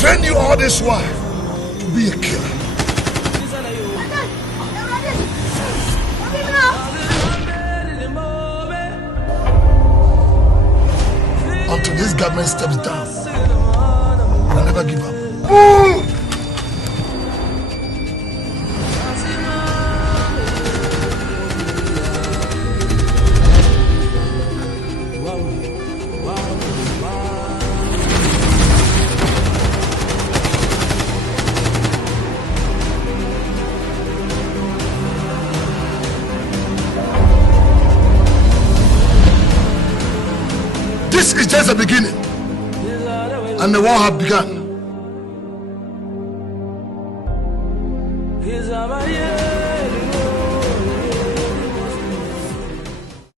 trained you all this while to be a killer. Until this government steps down, I'll never give up. This is just the beginning, and the war has begun.